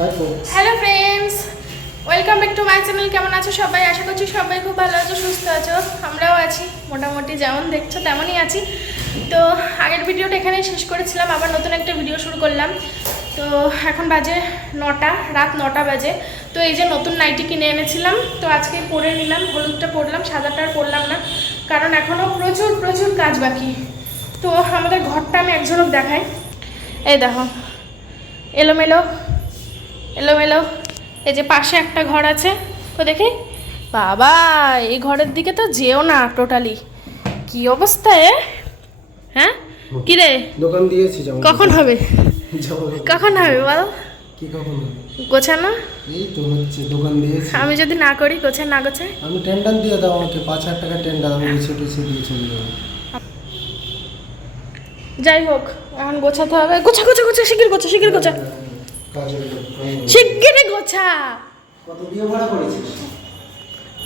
Hello friends welcome back to my channel কেমন আছো সবাই? আশা করছি সবাই খুব ভালো আছো, সুস্থ আছো। আমরাও আছি। মোটামুটি যেমন দেখছ, তেমনই আছি। তো আগের ভিডিওটা এখানেই শেষ করেছিলাম। আবার নতুন একটা ভিডিও শুরু করলাম। তো এখন বাজে নটা, রাত নটা বাজে। তো এই যে নতুন নাইটি কিনে এনেছিলাম। তো আজকে পরে নিলাম, হলুদটা পরলাম, সাদাটা আর পরলাম না। কারণ এখনও প্রচুর প্রচুর কাজ বাকি। তো আমাদের ঘরটা আমি এক ঝলক দেখাই। এই দেখো, এলোমেলো এলোমেলো এই যে পাশে একটা ঘর আছে তো দেখি। বাবা এই ঘরের দিকে তো যেও না টোটালি কি অবস্থা এ? হ্যাঁ? কি রে? দোকান দিয়েছি কখন হবে? কখন হবে বল? কি কখন গোছানো? এই তো হচ্ছে দোকান দিয়েছি। আমি যদি না করি গোছায় না গোছায়? আমি টেন্ডার দিয়ে দাও আমাকে পাঁচ হাজার টাকা টেন্ডার আমি গুছিয়ে টুছিয়ে দিয়ে চলে যাব। যাই হোক এখন গোছাতে হবে। গোছা গোছা গোছা শিগগির গোছা শিগগির গোছা। শিগগিরই গোছা।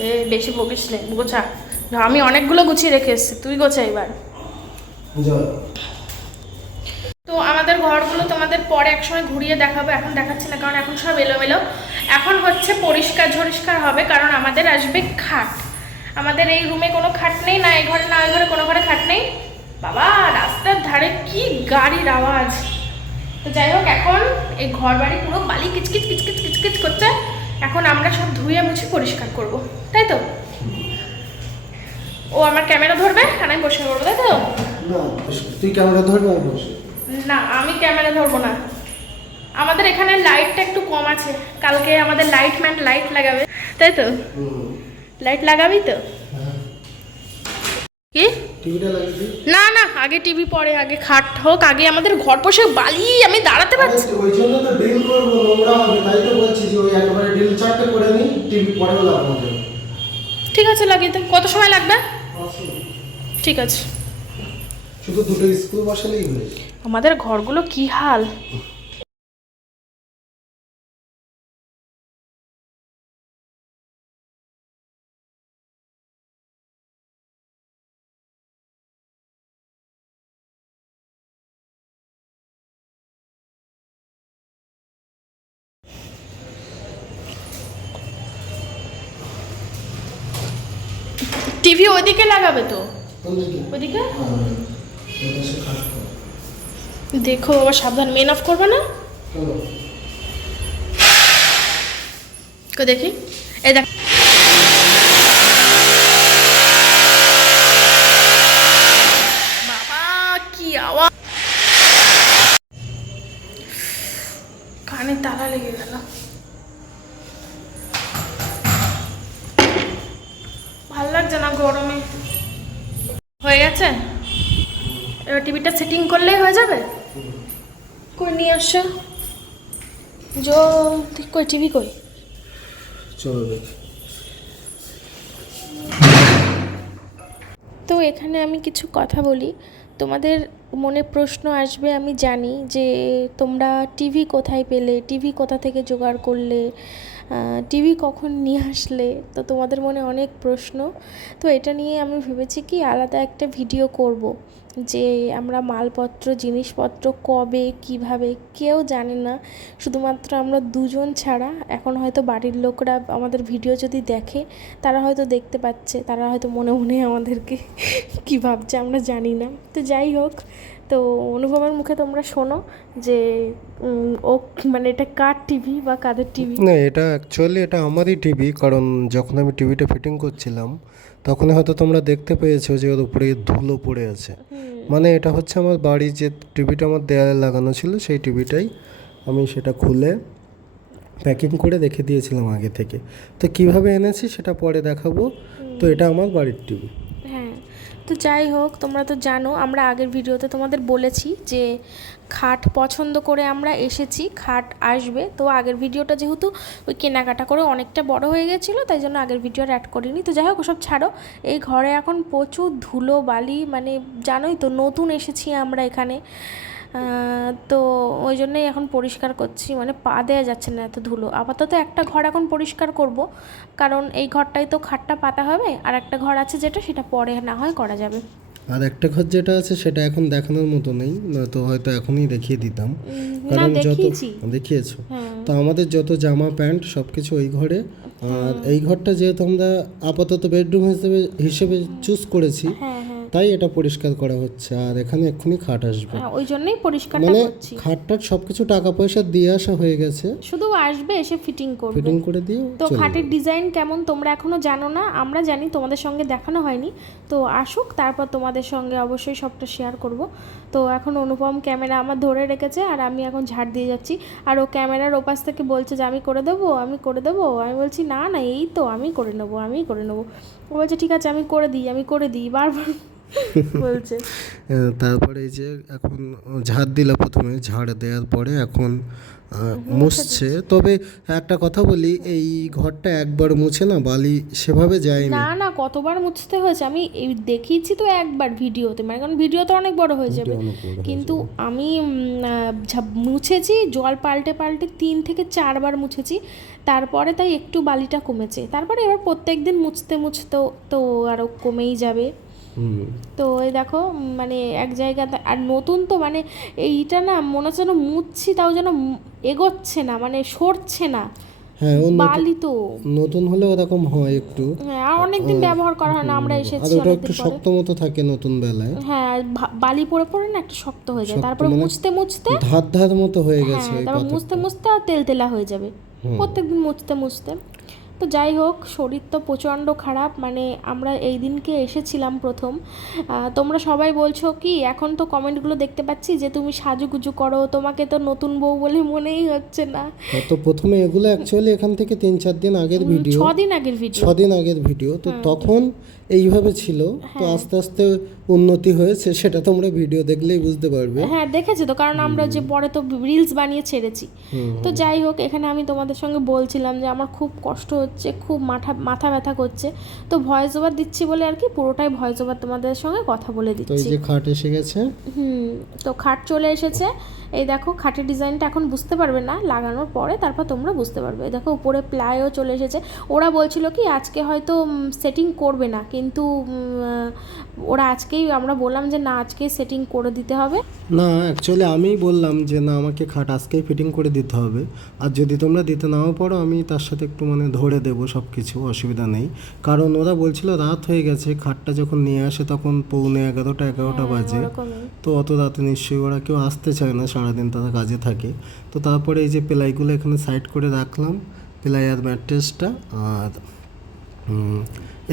এ বেশি বকিস নে গোছা। আমি অনেকগুলো গুছিয়ে রেখে এসেছি তুই গোছা এবার। তো আমাদের ঘরগুলো তোমাদের পরে একসময় ঘুরিয়ে দেখাবো এখন দেখাচ্ছি না কারণ এখন সব এলোমেলো। এখন হচ্ছে পরিষ্কার ঝরিষ্কার হবে কারণ আমাদের আসবে খাট। আমাদের এই রুমে কোনো খাট নেই না এই ঘরে না ওই ঘরে কোনো ঘরে খাট নেই। বাবা রাস্তার ধারে কি গাড়ির আওয়াজ। তো যাই হোক এখন এই ঘর বাড়ি পুরো বালি কিচকিচ কিচকিচ কিচকিচ করছে। এখন আমরা সব ধুয়ে মুছে পরিষ্কার করব তাই তো? ও আমার ক্যামেরা ধরবে আর আমি পরিষ্কার করব তাই তো? তুই ক্যামেরা ধরবি আমি না আমি ক্যামেরা ধরবো না। আমাদের এখানে লাইটটা একটু কম আছে কালকে আমাদের লাইট ম্যান লাইট লাগাবে তাই তো? লাইট লাগাবি তো? হ্যাঁ। কি? না না আগে টিভি পরে আগে খাট হোক আগে আমাদের ঘর বসে বালি আমি দাঁড়াতে পারছি ওই জন্য তো ড্রিল করব নোংরা হবে তাই তো বলছি যে ওই একবারে ড্রিল চারটে করে নিই টিভি পরেও লাগানো ঠিক আছে লাগিয়ে দেন। কত সময় লাগবে? ঠিক আছে। শুধু দুটো স্কুল বসালেই হয়েছে আমাদের ঘরগুলো কি হাল? ওইদিকে লাগাবে তো? ওইদিকে। হ্যাঁ। দেখো আবার সাবধান মেন অফ করবে না? দেখি। এই দেখ বাবা কি আওয়াজ কানে তালা লেগে গেল ভালো লাগছে না গরমে হয়ে গেছে এবার টিভিটা সেটিং করলেই হয়ে যাবে? কই নিয়ে আসছো জো তুই কই টিভি কই? চলো দেখি। তো এখানে আমি কিছু কথা বলি। তোমাদের মনে প্রশ্ন আসবে আমি জানি যে তোমরা টিভি কোথায় পেলে? টিভি কোথা থেকে জোগাড় করলে? টিভি কখন নিয়ে আসলে? তো তোমাদের মনে অনেক প্রশ্ন। তো এটা নিয়ে আমি ভেবেছি কি আলাদা একটা ভিডিও করব। যে আমরা মালপত্র, জিনিসপত্র কবে, কীভাবে, কেউ জানে না। শুধুমাত্র আমরা দুজন ছাড়া এখন হয়তো বাড়ির লোকরা আমাদের ভিডিও যদি দেখে, তারা হয়তো দেখতে পাচ্ছে, তারা হয়তো মনে মনে আমাদেরকে কী ভাবছে আমরা জানি না। তো যাই হোক, তো অনুভবের মুখে তোমরা শোনো যে ও মানে এটা কার টিভি বা কাদের টিভি? না, এটা অ্যাকচুয়ালি এটা আমারই টিভি, কারণ যখন আমি টিভিটা ফিটিং করছিলাম তখন হয়তো তোমরা দেখতে পেয়েছ যে ওর উপরে ধুলো পড়ে আছে। মানে এটা হচ্ছে আমার বাড়ির যে টিভিটা আমার দেয়ালে লাগানো ছিল সেই টিভিটাই আমি সেটা খুলে প্যাকিং করে রেখে দিয়েছিলাম আগে থেকে। তো কীভাবে এনেছি সেটা পরে দেখাবো। তো এটা আমার বাড়ির টিভি। তো যাই হোক, তোমরা তো জানো, আমরা আগের ভিডিওতে তোমাদের বলেছি যে খাট পছন্দ করে আমরা এসেছি, খাট আসবে। তো আগের ভিডিওটা যেহেতু ওই কেনাকাটা করে অনেকটা বড় হয়ে গেছিল, তাই জন্য আগের ভিডিও অ্যাড করিনি। তো যাই হোক, ওসব ছাড়ো। এই ঘরে এখন প্রচুর ধুলো বালি মানে জানোই তো, নতুন এসেছি আমরা এখানে। তো ওই জন্যই এখন পরিষ্কার করছি মানে পা দেওয়া যাচ্ছে না এত ধুলো। আপাতত একটা ঘর এখন পরিষ্কার করব কারণ এই ঘরটাই তো খাটটা পাতা হবে আর একটা ঘর আছে যেটা সেটা পরে না হয় করা যাবে। আর একটা ঘর যেটা আছে সেটা এখন দেখানোর মতো নেই নয়তো হয়তো এখনই দেখিয়ে দিতাম। কারণ যত দেখিয়েছো। হ্যাঁ। তো আমাদের যত জামা প্যান্ট সব কিছু ওই ঘরে। আর এই ঘরটা যেহেতু আমরা আপাতত বেডরুম হিসেবে হিসেবে চুজ করেছি হ্যাঁ হ্যাঁ। তাই এটা পরিষ্কার করা হচ্ছে। আর এখানে এক্ষুনি খাট আসবে। হ্যাঁ, ওই জন্যই পরিষ্কার মানে খাটটার সবকিছু টাকা পয়সা দিয়ে আসা হয়ে গেছে। শুধু আসবে এসে ফিটিং করবে। ফিটিং করে দিও তো খাটের ডিজাইন কেমন তোমরা এখনও জানো না? আমরা জানি তোমাদের সঙ্গে দেখানো হয়নি। তো আসুক তারপর তোমাদের সঙ্গে অবশ্যই সবটা শেয়ার করব। তো এখন অনুপম ক্যামেরা আমার ধরে রেখেছে আর আমি এখন ঝাড় দিয়ে যাচ্ছি। আর ও ক্যামেরার ওপাশ থেকে বলছে যে আমি করে দেবো আমি করে দেবো? আমি বলছি না না এই তো আমি করে নেব আমি করে নেব। ও বলছে ঠিক আছে আমি করে দিই আমি করে দিই। বারবার বলছে। তারপরে এই যে এখন ঝাড় দিল প্রথমে ঝাড় দেওয়ার পরে এখন মুছছে। তবে একটা কথা বলি এই ঘরটা একবার মুছে না বালি সেভাবে যায়নি। না না কতবার মুছতে হয়েছে? আমি এই দেখিয়েছি তো একবার ভিডিওতে মানে কারণ ভিডিও তো অনেক বড় হয়ে যাবে। হয়ে কিন্তু আমি মুছেছি জল পাল্টে পাল্টে তিন থেকে চারবার মুছেছি। তারপরে তাই একটু বালিটা কমেছে। তারপরে এবার প্রত্যেক দিন মুছতে মুছতে তো আরও কমেই যাবে। তো এই দেখো মানে এক জায়গাতে আর নতুন তো মানে এইটা না মনে হচ্ছে যেন মুছছি তাও যেন এগোচ্ছে না মানে সরছে না। হ্যাঁ বালি তো। নতুন হলে ওরকম হয় একটু। হ্যাঁ আর অনেকদিন ব্যবহার করা হয় না আমরা আর এসেছি ওটা একটু শক্ত মতো থাকে নতুন বেলায়। হ্যাঁ আর বালি পড়ে পড়ে না একটু শক্ত হয়ে যায় তারপরে মানে মুছতে মুছতে ধার ধার মতো হয়ে গেছে হ্যাঁ তারপর মুছতে মুছতে আর তেল তেলা হয়ে যাবে। প্রত্যেকদিন মুছতে মুছতে। তো যাই হোক শরীর তো প্রচণ্ড খারাপ। মানে আমরা এই দিনকে এসেছিলাম প্রথম। তোমরা সবাই বলছো কি এখন তো কমেন্টগুলো দেখতে পাচ্ছি যে তুমি সাজুগুজু করো তোমাকে তো নতুন বউ বলে মনেই হচ্ছে না। তো প্রথমে এগুলো অ্যাকচুয়ালি এখান থেকে তিন চার দিন আগের ভিডিও ছদিন আগের ভিডিও ছদিন আগের ভিডিও তো তখন এইভাবে ছিল। তো আস্তে আস্তে উন্নতি হয়েছে সেটা তোমরা ভিডিও দেখলেই বুঝতে পারবে। হ্যাঁ দেখেছি তো কারণ আমরা যে পরে তো রিলস বানিয়ে ছেড়েছি। তো যাই হোক এখানে আমি তোমাদের সঙ্গে বলছিলাম যে আমার খুব কষ্ট হচ্ছে খুব মাথা মাথা ব্যথা করছে। তো ভয়েস ওভার দিচ্ছি বলে আর কি পুরোটাই ভয়েস ওভার তোমাদের সঙ্গে কথা বলে দিচ্ছি তো এই যে খাট এসে গেছে। হুম তো খাট চলে এসেছে। এই দেখো খাটের ডিজাইনটা এখন বুঝতে পারবে না লাগানোর পরে তারপর তোমরা বুঝতে পারবে। দেখো উপরে প্লাইও চলে এসেছে। ওরা বলছিল কি আজকে হয়তো সেটিং করবে না কিন্তু ওরা আজকেই আমরা বললাম যে না আজকেই সেটিং করে দিতে হবে। না অ্যাকচুয়ালি আমিই বললাম যে না আমাকে খাট আজকেই ফিটিং করে দিতে হবে। আর যদি তোমরা দিতে নাও পারো আমি তার সাথে একটু মানে ধরে দেবো সব কিছু অসুবিধা নেই। কারণ ওরা বলছিল রাত হয়ে গেছে খাটটা যখন নিয়ে আসে তখন পৌনে এগারোটা এগারোটা বাজে। তো অত রাতে নিশ্চয়ই ওরা কেউ আসতে চায় না সারাদিন তারা কাজে থাকে। তো তারপরে এই যে প্লাইগুলো এখানে সাইড করে রাখলাম প্লাই আর ম্যাট্রেসটা আর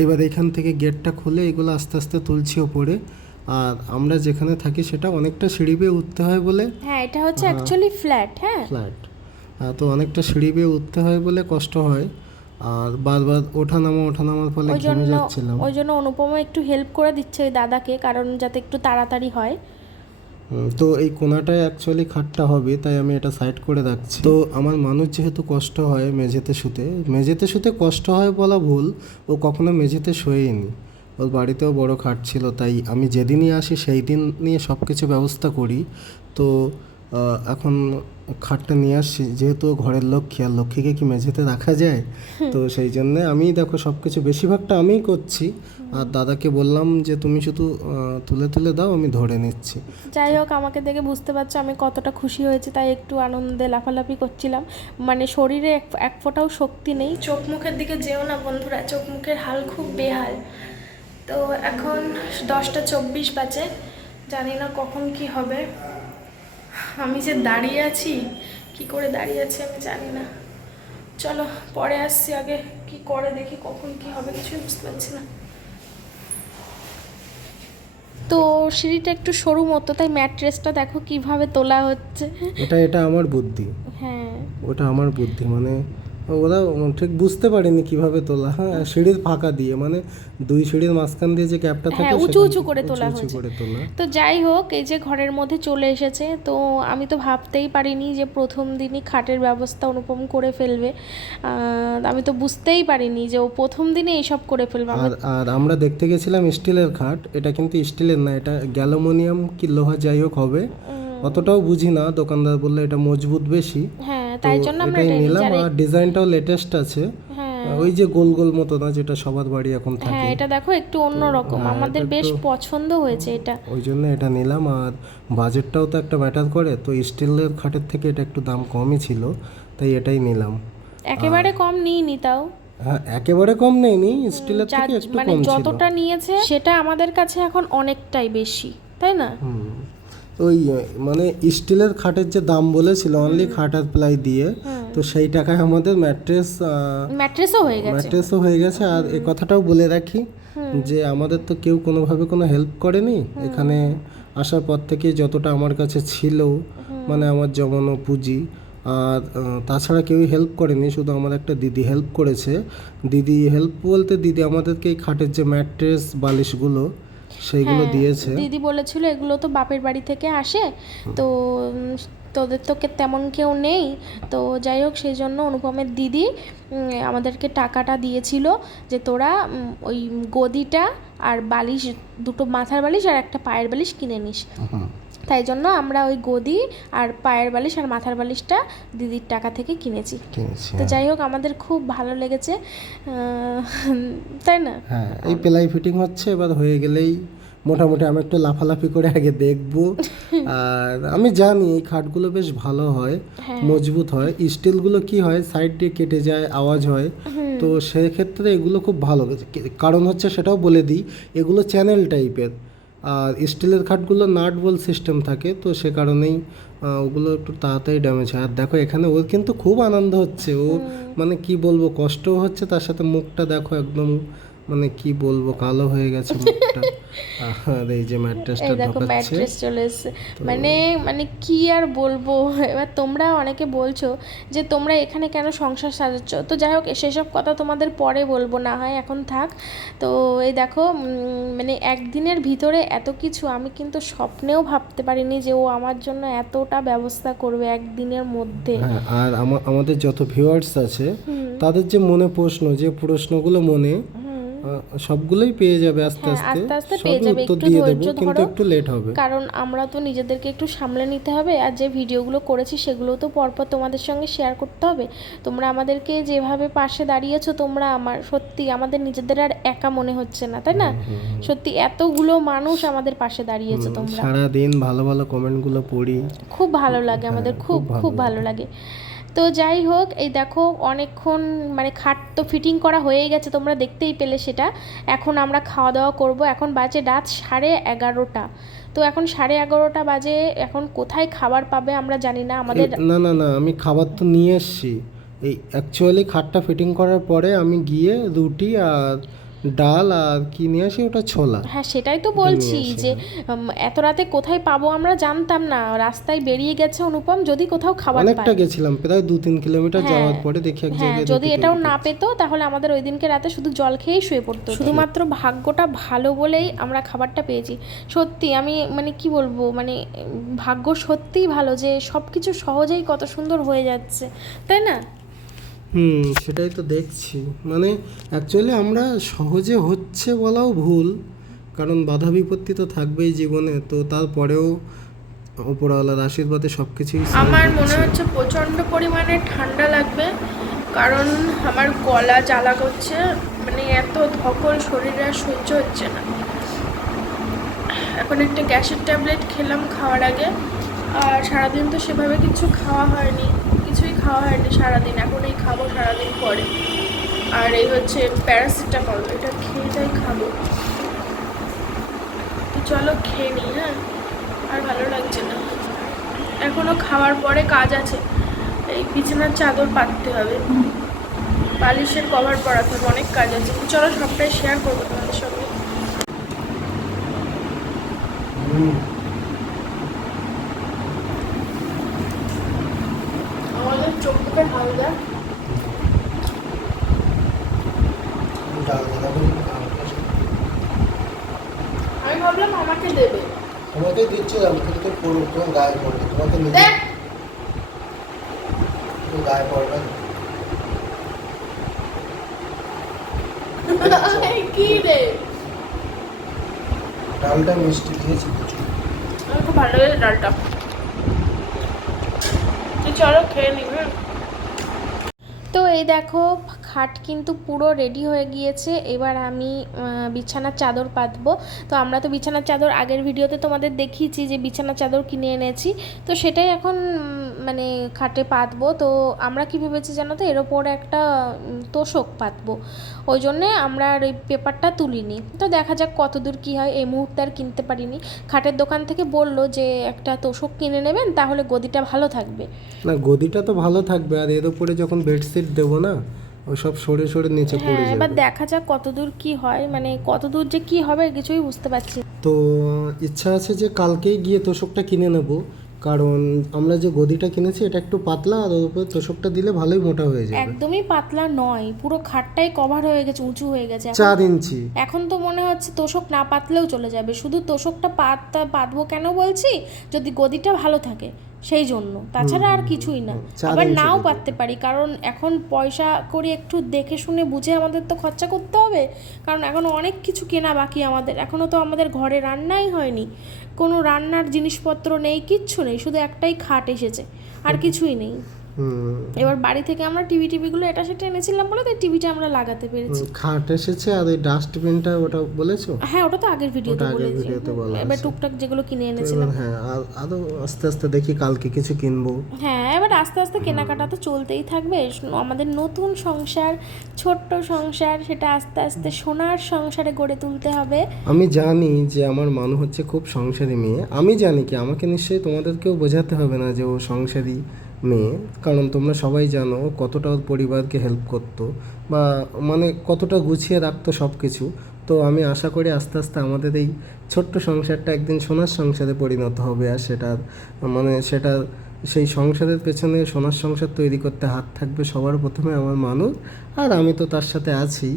এবার এখান থেকে গেটটা খুলে এগুলো আস্তে আস্তে তুলছি ওপরে। আর আমরা যেখানে থাকি সেটা অনেকটা সিঁড়ি বেয়ে উঠতে হয় বলে হ্যাঁ এটা হচ্ছে অ্যাকচুয়ালি ফ্ল্যাট হ্যাঁ। ফ্ল্যাট তো অনেকটা সিঁড়ি বেয়ে উঠতে হয় বলে কষ্ট হয়। আর বারবার ওঠা নামা ওঠা নামার ফলে ঘেমে যাচ্ছিলাম। ওই জন্য অনুপমা একটু হেল্প করে দিচ্ছে ওই দাদাকে কারণ যাতে একটু তাড়াতাড়ি হয়। তো এই কোনাটায় অ্যাকচুয়ালি খাটটা হবে, তাই আমি এটা সাইড করে রাখছি। তো আমার মানুষ যেহেতু কষ্ট হয় মেঝেতে শুতে মেঝেতে শুতে কষ্ট হয় বলা ভুল, ও কখনো মেঝেতে শোয়েনি ওর বাড়িতেও বড় খাট ছিল, তাই আমি যেদিনই আসি সেই দিন নিয়ে সব কিছু ব্যবস্থা করি। তো এখন খাটটা নিয়ে আসছি। যেহেতু ঘরের লক্ষ্মী আর লক্ষ্মীকে কি মেঝেতে রাখা যায়? তো সেই জন্য আমি দেখো সব কিছু বেশিরভাগটা আমিই করছি। আর দাদাকে বললাম যে তুমি শুধু তুলে তুলে দাও আমি ধরে নিচ্ছি। যাই হোক আমাকে দেখে বুঝতে পারছ আমি কতটা খুশি হয়েছি তাই একটু আনন্দে লাফালাফি করছিলাম। মানে শরীরে এক এক ফোঁটাও শক্তি নেই। চোখ মুখের দিকে যেও না বন্ধুরা চোখ মুখের হাল খুব বেহাল। তো এখন দশটা চব্বিশ বাজে জানি না কখন কি হবে। আমি যে দাঁড়িয়ে আছি কি করে দাঁড়িয়ে আছি আমি জানি না। চলো পরে আসছি আগে কি করে দেখি কখন কি হবে কিছুই বুঝতে পারছি না। তো সিঁড়িটা একটু সরু মতো তাই ম্যাট্রেসটা দেখো কীভাবে তোলা হচ্ছে। এটা এটা আমার বুদ্ধি। হ্যাঁ। ওটা আমার বুদ্ধি মানে ওরা ঠিক বুঝতে পারেনি কীভাবে তোলা। হ্যাঁ সিঁড়ির ফাঁকা দিয়ে মানে দুই সিঁড়ির মাঝখান দিয়ে যে গ্যাপটা থাকে হ্যাঁ, উঁচু উঁচু করে তোলা হয়েছে। তো যাই হোক এই যে ঘরের মধ্যে চলে এসেছে তো আমি তো ভাবতেই পারিনি যে প্রথম দিনই খাটের ব্যবস্থা অনুপম করে ফেলবে। আমি তো বুঝতেই পারিনি যে ও প্রথম দিনে এইসব করে ফেলবে। আর আর আমরা দেখতে গেছিলাম স্টিলের খাট এটা কিন্তু স্টিলের না এটা গ্যালোমোনিয়াম কি লোহা যাই হোক হবে। অতটাও বুঝি না দোকানদার বললে এটা মজবুত বেশি। হ্যাঁ তাই জন্য আমরা এটাই নিলাম আর ডিজাইনটাও লেটেস্ট আছে। হ্যাঁ। ওই যে গোল গোল মতো না যেটা সবার বাড়ি এখন থাকে। হ্যাঁ এটা দেখো একটু অন্যরকম। হ্যাঁ, আমাদের বেশ পছন্দ হয়েছে এটা। ওই জন্য এটা নিলাম আর বাজেটটাও তো একটা ম্যাটার করে। তো স্টিলের খাটের থেকে এটা একটু দাম কমই ছিল তাই এটাই নিলাম। একেবারে কম নিইনি তাও। হ্যাঁ একেবারে কম নেয়নি স্টিলের থেকে একটু মানে কম ছিল। যতটা নিয়েছে সেটা আমাদের কাছে এখন অনেকটাই বেশি তাই না? হুম। ওই মানে স্টিলের খাটের যে দাম বলেছিল অনলি খাট আর প্লাই দিয়ে তো সেই টাকায় আমাদের ম্যাট্রেস ম্যাট্রেসও হয়ে গেছে। ম্যাট্রেসও হয়ে গেছে। আর এই কথাটাও বলে রাখি যে আমাদের তো কেউ কোনোভাবে কোনো হেল্প করেনি। এখানে আসার পর থেকে যতটা আমার কাছে ছিল মানে আমার জমানো পুঁজি আর তাছাড়া কেউই হেল্প করেনি। শুধু আমার একটা দিদি হেল্প করেছে। দিদি হেল্প বলতে দিদি আমাদেরকে এই খাটের যে ম্যাট্রেস বালিশগুলো সেইগুলো হ্যাঁ, দিয়েছে। দিদি বলেছিল এগুলো তো বাপের বাড়ি থেকে আসে। তো তোদের তো তেমন কেউ নেই। তো যাই হোক সেই জন্য অনুপমের দিদি আমাদেরকে টাকাটা দিয়েছিল যে তোরা ওই গদিটা আর বালিশ দুটো মাথার বালিশ আর একটা পায়ের বালিশ কিনে নিস। তাই জন্য আমরা ওই গদি আর পায়ের বালিশ আর মাথার বালিশটা দিদির টাকা থেকে কিনেছি। তো যাই হোক আমাদের খুব ভালো লেগেছে। তাই না? হ্যাঁ এই প্লাই ফিটিং হচ্ছে এবার হয়ে গেলেই মোটামুটি আমি একটু লাফালাফি করে আগে দেখব। আর আমি জানি এই খাটগুলো বেশ ভালো হয় হ্যাঁ। মজবুত হয়। স্টিলগুলো কি হয় সাইড দিয়ে কেটে যায় আওয়াজ হয়। তো সেক্ষেত্রে এগুলো খুব ভালো কারণ হচ্ছে সেটাও বলে দিই এগুলো চ্যানেল টাইপের। আর স্টিলের খাটগুলো নাট বল সিস্টেম থাকে তো সে কারণেই ওগুলো একটু তাড়াতাড়ি ড্যামেজ হয়। আর দেখো এখানে ওর কিন্তু খুব আনন্দ হচ্ছে। ও মানে কি বলব কষ্টও হচ্ছে তার সাথে মুখটা দেখো একদম মানে কি বলব কালো হয়ে গেছে মুখটা। আর এই যে ম্যাট্রেসটা এই দেখো ঢোকাচ্ছে। ম্যাট্রেস চলে এসেছে। মানে মানে কি আর বলব? এবার তোমরা অনেকে বলছো যে তোমরা এখানে কেন সংসার সাজাচ্ছ? তো যাই হোক সেসব কথা তোমাদের পরে বলব না হয় এখন থাক। তো এই দেখো মানে একদিনের ভিতরে এত কিছু আমি কিন্তু স্বপ্নেও ভাবতে পারিনি যে ও আমার জন্য এতটা ব্যবস্থা করবে একদিনের মধ্যে। হ্যাঁ আর আমা- আমাদের যত ভিউয়ার্স আছে তাদের যে মনে প্রশ্ন যে প্রশ্নগুলো মনে সবগুলোই পেয়ে যাবে আস্তে হ্যাঁ, আস্তে। আস্তে আস্তে পেয়ে যাবে, একটু ধৈর্য কিন্তু। একটু লেট হবে। কারণ আমরা তো নিজেদেরকে একটু সামলে নিতে হবে আর যে ভিডিওগুলো করেছি সেগুলো তো পরপর তোমাদের সঙ্গে শেয়ার করতে হবে। তোমরা আমাদেরকে যেভাবে পাশে দাঁড়িয়েছো তোমরা আমার সত্যি আমাদের নিজেদের আর একা মনে হচ্ছে না তাই না? সত্যি এতগুলো মানুষ আমাদের পাশে দাঁড়িয়েছো তোমরা। সারা দিন ভালো ভালো কমেন্টগুলো পড়ি। খুব ভালো লাগে আমাদের হ্যাঁ, খুব খুব ভালো লাগে। তো যাই হোক, এই দেখো অনেকক্ষণ মানে খাট তো ফিটিং করা হয়েই গেছে, তোমরা দেখতেই পেলে সেটা। এখন আমরা খাওয়া দাওয়া করব। এখন বাজে রাত সাড়ে এগারোটা। তো এখন সাড়ে এগারোটা বাজে, এখন কোথায় খাবার পাবে আমরা জানি না। আমাদের না না না, আমি খাবার তো নিয়ে এসেছি। এই অ্যাকচুয়ালি খাটটা ফিটিং করার পরে আমি গিয়ে রুটি আর ডাল আর কি নিয়ে আসি ওটা ছোলা? হ্যাঁ সেটাই তো বলছি যে এত রাতে কোথায় পাবো আমরা জানতাম না। রাস্তায় বেরিয়ে গেছে অনুপম যদি কোথাও খাবার অনেকটা গেছিলাম প্রায় দু তিন কিলোমিটার হ্যাঁ, যাওয়ার পরে দেখি এক হ্যাঁ জায়গায় যদি এটাও না পেতো তাহলে আমাদের ওই দিনকে রাতে শুধু জল খেয়েই শুয়ে পড়তো। শুধুমাত্র ভাগ্যটা ভালো বলেই আমরা খাবারটা পেয়েছি। সত্যি আমি মানে কি বলব মানে ভাগ্য সত্যিই ভালো যে সব কিছু সহজেই কত সুন্দর হয়ে যাচ্ছে। তাই না? হুম সেটাই তো দেখছি। মানে অ্যাকচুয়ালি আমরা সহজে হচ্ছে বলাও ভুল কারণ বাধা বিপত্তি তো থাকবেই জীবনে তো তারপরেও উপরওয়ালার আশীর্বাদে সব কিছুই আমার মনে হচ্ছে প্রচণ্ড পরিমাণে ঠান্ডা লাগবে কারণ আমার গলা জ্বালা করছে মানে এত ধকল শরীরে সহ্য হচ্ছে না। এখন একটা গ্যাসের ট্যাবলেট খেলাম খাওয়ার আগে আর সারাদিন তো সেভাবে কিছু খাওয়া হয়নি। খাওয়া হয়নি সারাদিন, এখন এই খাব সারাদিন পরে। আর এই হচ্ছে প্যারাসিটামল এটা খেয়ে যাই খাব চলো খেয়ে নিই হ্যাঁ? আর ভালো লাগছে না। এখনও খাওয়ার পরে কাজ আছে। এই বিছানার চাদর পাততে হবে। বালিশের কভার পরাতে হবে, অনেক কাজ আছে। চলো সবটাই শেয়ার করব তোমাদের সঙ্গে আমাদের চোখ মুখের হালদা আমি ভাবলাম আমাকে দেবে তোমাকে দিচ্ছিলাম কিন্তু পুরো তোমার গায়ে পড়বে তোমাকে দেখ গায়ে পড়বে কি রে? ডালটা মিষ্টি দিয়েছি আমার খুব ভালো লাগে ডালটা। তুই চলো খেয়ে হ্যাঁ। তো এই দেখো খাট কিন্তু পুরো রেডি হয়ে গিয়েছে। এবার আমি বিছানার চাদর পাতবো। তো আমরা তো বিছানার চাদর আগের ভিডিওতে তোমাদের দেখিয়েছি যে বিছানার চাদর কিনে এনেছি। তো সেটাই এখন মানে খাটে পাতবো। তো আমরা কি ভেবেছি জানো তো? এর ওপর একটা তোষক পাতবো। ওই জন্যে আমরা আর ওই পেপারটা তুলিনি। তো দেখা যাক কত দূর কী হয়। এই মুহূর্তে আর কিনতে পারিনি। খাটের দোকান থেকে বলল যে একটা তোষক কিনে নেবেন তাহলে গদিটা ভালো থাকবে। না গদিটা তো ভালো থাকবে। আর এর উপরে যখন বেডশিট দেবো না ওই সব সরে সরে নিচে পড়ে হ্যাঁ এবার দেখা যাক কতদূর কি হয়। মানে কতদূর যে কি হবে কিছুই বুঝতে পারছি তো ইচ্ছা আছে যে কালকেই গিয়ে তোষকটা কিনে নেব। কারণ আমরা যে গদিটা কিনেছি এটা একটু পাতলা আর ওর উপরে তোষকটা দিলে ভালোই মোটা হয়ে যাবে। একদমই পাতলা নয় পুরো খাটটাই কভার হয়ে গেছে উঁচু হয়ে গেছে। এখন- চার ইঞ্চি। এখন তো মনে হচ্ছে তোষক না পাতলেও চলে যাবে শুধু তোষকটা পাত পাতবো কেন বলছি? যদি গদিটা ভালো থাকে। সেই জন্য। তাছাড়া আর কিছুই না। আবার নাও পারতে পারি কারণ এখন পয়সা করে একটু দেখে শুনে বুঝে আমাদের তো খরচা করতে হবে। কারণ এখন অনেক কিছু কেনা বাকি আমাদের। এখনও তো আমাদের ঘরে রান্নাই হয়নি। কোনো রান্নার জিনিসপত্র নেই কিচ্ছু নেই। শুধু একটাই খাট এসেছে। আর কিছুই নেই। এবার বাড়ি থেকে আমরা টিভি টিভিগুলো এটা সেটা এনেছিলাম বলে তাই টিভিটা আমরা লাগাতে পেরেছি। খাট এসেছে আর ওই ডাস্টবিনটা ওটা বলেছ? হ্যাঁ ওটা তো আগের ভিডিওতে বলেছি। এবার টুকটাক যেগুলো কিনে এনেছিলাম। হ্যাঁ আর আরও আস্তে আস্তে দেখি কালকে কিছু কিনবো। হ্যাঁ এবার আস্তে আস্তে কেনাকাটা তো চলতেই থাকবে। আমাদের নতুন সংসার ছোট্ট সংসার সেটা আস্তে আস্তে সোনার সংসারে গড়ে তুলতে হবে। আমি জানি যে আমার মানু হচ্ছে খুব সংসারী মেয়ে। আমি জানি কি আমাকে নিশ্চয়ই তোমাদেরকেও বোঝাতে হবে না যে ও সংসারী। মেয়ে, কারণ তোমরা সবাই জানো কতটা ওর পরিবারকে হেল্প করতো বা মানে কতটা গুছিয়ে রাখতো সব কিছু তো আমি আশা করি আস্তে আস্তে আমাদের এই ছোট্ট সংসারটা একদিন সোনার সংসারে পরিণত হবে আর সেটার মানে সেটা সেই সংসারের পেছনে সোনার সংসার তৈরি করতে হাত থাকবে সবার প্রথমে আমার মানুষ আর আমি তো তার সাথে আছি।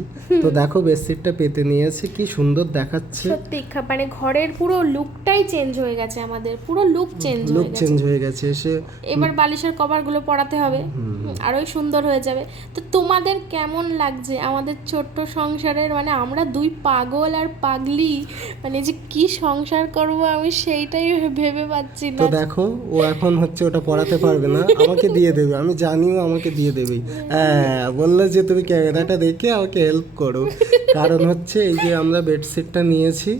তো দেখো বেডশিটটা পেতে নিয়েছে। কি সুন্দর দেখাচ্ছে। সত্যি মানে ঘরের পুরো লুকটাই চেঞ্জ হয়ে গেছে আমাদের। পুরো লুক চেঞ্জ লুক হয়ে গেছে। চেঞ্জ হয়ে গেছে। এসে এবার বালিশের কভারগুলো পরাতে হবে। আরোই সুন্দর হয়ে যাবে। তো তোমাদের কেমন লাগছে? আমাদের ছোট্ট সংসারের মানে আমরা দুই পাগল আর পাগলি মানে যে কি সংসার করব আমি সেইটাই ভেবে পাচ্ছি না। তো দেখো ও এখন হচ্ছে ওটা পড়াতে পারবে না। আমাকে দিয়ে দেবে। আমি জানিও আমাকে দিয়ে দেবেই হ্যাঁ বলল যে তুমি ক্যামেরাটা দেখে আমাকে হেল্প করো। কারণ হচ্ছে এই যে আমরা বেডশিটটা নিয়েছি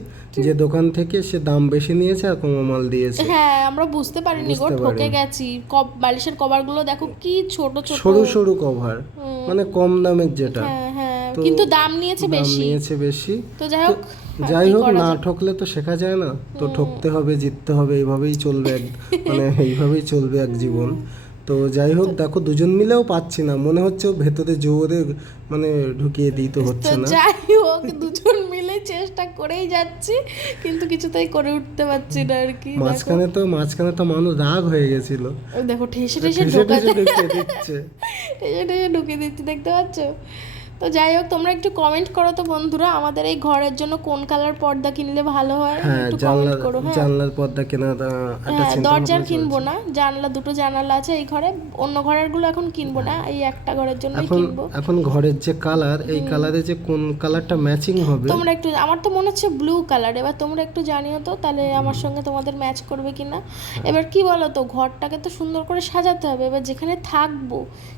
যে দোকান থেকে সে দাম বেশি নিয়েছে আর কম মাল দিয়েছে। হ্যাঁ আমরা বুঝতে পারিনি গো ঠকে গেছি। কব বালিশের কভারগুলো দেখো কি ছোট ছোট। সরু সরু কভার মানে কম দামের যেটা। হ্যাঁ হ্যাঁ কিন্তু দাম নিয়েছে দাম বেশি। নিয়েছে বেশি। তো যাই হোক যাই হোক না ঠকলে তো শেখা যায় না। তো ঠকতে হবে জিততে হবে এইভাবেই চলবে মানে এইভাবেই চলবে এক জীবন। তো যাই হোক দেখো দুজন মিলেও পাচ্ছি না। মনে হচ্ছে ভেতরে জোরে মানে ঢুকিয়ে দিই তো হচ্ছে না। যাই হোক দুজন মিলে চেষ্টা করেই যাচ্ছি কিন্তু কিছুতেই করে উঠতে পারছি না আর কি মাঝখানে তো মাঝখানে তো মানুষ রাগ হয়ে গেছিল। দেখো ঠেসে ঠেসে ঢুকিয়ে দিচ্ছে। ঠেসে ঠেসে ঢুকিয়ে দিচ্ছি দেখতে পাচ্ছ? তো যাই হোক তোমরা একটু কমেন্ট করো তো বন্ধুরা আমাদের এই ঘরের জন্য কোন কালার পর্দা কিনলে ভালো হয়? হ্যাঁ একটু জানলার কমেন্ট করো হ্যাঁ। জানলার পর্দা কেনার হ্যাঁ দরজার কিনবো না জানলা দুটো জানালা আছে এই ঘরে অন্য ঘরেরগুলো এখন কিনবো না এই একটা ঘরের জন্যই এখন কিনবো। এখন ঘরের যে কালার এই কালারে যে কোন কালারটা ম্যাচিং হবে? তোমরা একটু আমার তো মনে হচ্ছে ব্লু কালার এবার তোমরা একটু জানিও তো তাহলে আমার সঙ্গে তোমাদের ম্যাচ করবে কিনা। এবার কি বলো তো ঘরটাকে তো সুন্দর করে সাজাতে হবে এবার যেখানে থাকব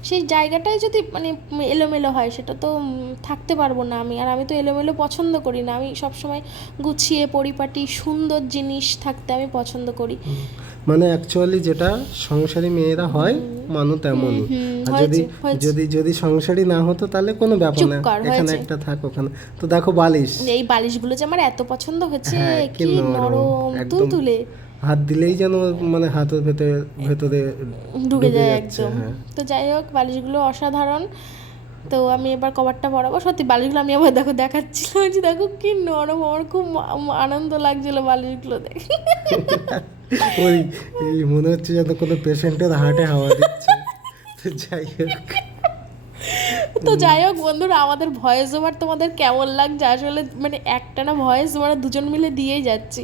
সেই জায়গাটাই যদি মানে এলোমেলো হয় সেটা তো উম, থাকতে পারব না আমি। আর আমি তো এলোমেলো পছন্দ করি না। আমি সবসময় গুছিয়ে পরিপাটি সুন্দর জিনিস থাকতে আমি পছন্দ করি। মানে অ্যাকচুয়ালি যেটা সংসারী মেয়েরা হয় মানু তেমনই যদি। যদি যদি সংসারী না হতো তাহলে কোনো ব্যাপার না। এখানে একটা থাক ওখানে। তো দেখো বালিশ। এই বালিশগুলো যে আমার এত পছন্দ হচ্ছে হ্যাঁ, কি নরম তুলতুলে। হাত দিলেই যেন মানে হাতের ভেতরে ভেতরে ডুবে যায় একদম। হ্যাঁ। তো যাই হোক বালিশগুলো অসাধারণ। তো আমি এবার কভারটা পরাবো। সত্যি বালিশগুলো আমি আবার দেখো দেখাচ্ছিলাম যে দেখো কি নরম, আমার খুব আনন্দ লাগছিল বালিশগুলো দেখে। ওই মনে হচ্ছে যেন কোনো পেশেন্টের হার্টে হাওয়া দিচ্ছে। যাই হোক। তো যাই হোক বন্ধুরা আমাদের ভয়েস ওভার তোমাদের কেমন লাগছে? আসলে মানে একটা না ভয়েস ওভার দুজন মিলে দিয়েই যাচ্ছি।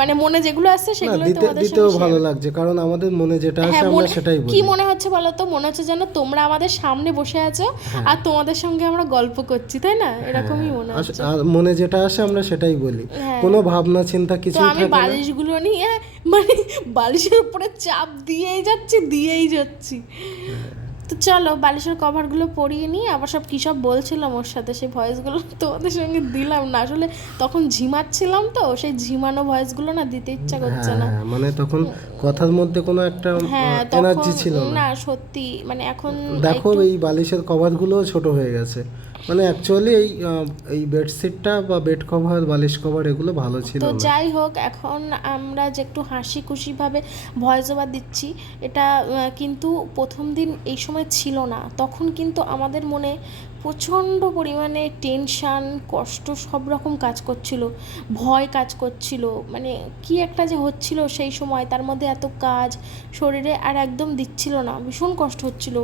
মানে মনে যেগুলো আসছে সেগুলো তোমাদের দিতেও ভালো লাগছে কারণ আমাদের মনে যেটা আছে হ্যাঁ আমরা মনে সেটাই কি মনে হচ্ছে বলো তো? মনে হচ্ছে যেন তোমরা আমাদের সামনে বসে আছো হ্যাঁ। আর তোমাদের সঙ্গে আমরা গল্প করছি তাই না? এরকমই মনে হচ্ছে। আর মনে যেটা আসে আমরা সেটাই বলি। হ্যাঁ। কোনো ভাবনা চিন্তা আমি থাকে না। বালিশগুলো নিয়ে মানে বালিশের উপরে চাপ দিয়েই যাচ্ছি দিয়েই যাচ্ছি। তো চলো বালিশের কভারগুলো পরিয়ে নিয়ে আবার সব কী সব বলছিলাম ওর সাথে সেই ভয়েসগুলো তোমাদের সঙ্গে দিলাম না। আসলে তখন ঝিমাচ্ছিলাম তো সেই ঝিমানো ভয়েসগুলো না দিতে ইচ্ছা করছে না। হ্যাঁ মানে তখন কথার মধ্যে কোনো একটা হ্যাঁ এনার্জি ছিল না। না সত্যি মানে এখন দেখো এই বালিশের কভারগুলো ছোট হয়ে গেছে। মানে অ্যাকচুয়ালি এই এই বেডশিটটা বা বেড কভার বালিশ কভার এগুলো ভালো ছিল তো যাই হোক এখন আমরা যে একটু হাসি খুশিভাবে ভয়েস ওভার দিচ্ছি এটা কিন্তু প্রথম দিন এই সময় ছিল না। তখন কিন্তু আমাদের মনে প্রচণ্ড পরিমাণে টেনশান কষ্ট সব রকম কাজ করছিল ভয় কাজ করছিল। মানে কি একটা যে হচ্ছিল সেই সময় তার মধ্যে এত কাজ শরীরে আর একদম দিচ্ছিল না ভীষণ কষ্ট হচ্ছিল।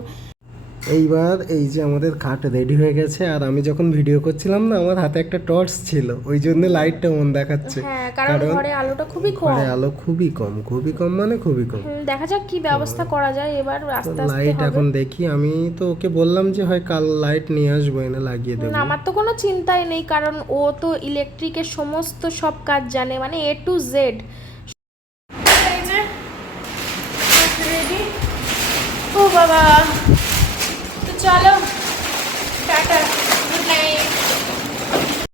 এইবার এই যে আমাদের খাট রেডি হয়ে গেছে আর আমি যখন ভিডিও করছিলাম না আমার হাতে একটা টর্চ ছিল ওই জন্য লাইটটা অন দেখাচ্ছে। হ্যাঁ কারণ ঘরে আলোটা খুবই কম। ঘরে আলো খুবই কম খুবই কম মানে খুবই কম। দেখা যাক কি ব্যবস্থা করা যায় এবার আস্তে আস্তে লাইট এখন দেখি আমি তো ওকে বললাম যে হয় কাল লাইট নিয়ে আসব এনে লাগিয়ে দেবো। না আমার তো কোনো চিন্তাই নেই কারণ ও তো ইলেকট্রিকের সমস্ত সব কাজ জানে মানে এ টু জেড ও বাবা! चलो टाटा